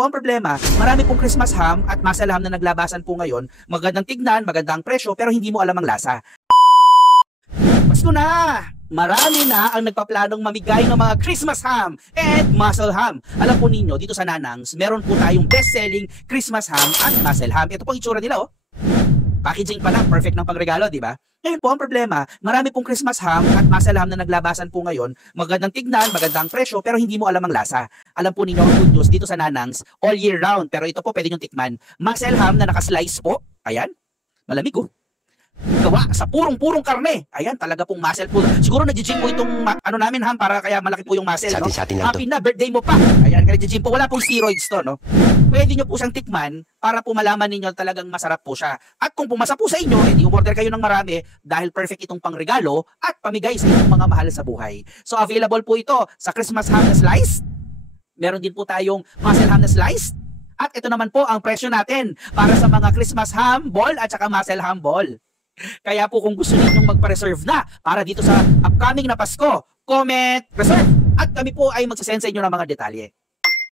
po ang problema, marami pong Christmas ham at muscle ham na naglabasan po ngayon. Magandang tignan, magandang presyo, pero hindi mo alam ang lasa. Pasko na! Marami na ang nagpaplanong mamigay ng mga Christmas ham and muscle ham. Alam po ninyo, dito sa Nanangs, meron po tayong best-selling Christmas ham at muscle ham. Ito po ang itsura nila, oh. Packaging pa lang, perfect ng pangregalo, di ba? Ngayon po ang problema, marami pong Christmas ham at muscle ham na naglabasan po ngayon. Magandang tignan, magandang presyo, pero hindi mo alam ang lasa. Alam po ninyo ang good news dito sa Nanangs, all year round. Pero ito po pwede nyo tikman. Muscle ham na nakaslice po. Ayan, malamig, oh. Gawa sa purong-purong karne. Ayan, talaga pong muscle po. Siguro nag-gym po itong namin ham para kaya malaki po yung muscle, no? Happy na, birthday mo pa. Ayan, nag-gym po. Wala pong steroids to, no? Pwede nyo po siyang tikman para po malaman ninyo talagang masarap po siya. At kung pumasa po sa inyo, hindi umorder kayo ng marami dahil perfect itong pangregalo at pamigay sa inyong mga mahal sa buhay. So available po ito sa Christmas ham na slice. Meron din po tayong muscle ham na slice. At ito naman po ang presyo natin para sa mga Christmas ham ball at saka muscle ham ball. Kaya po kung gusto ninyong magpa-reserve na para dito sa upcoming na Pasko, comment, reserve, at kami po ay magsasend sa inyo ng mga detalye.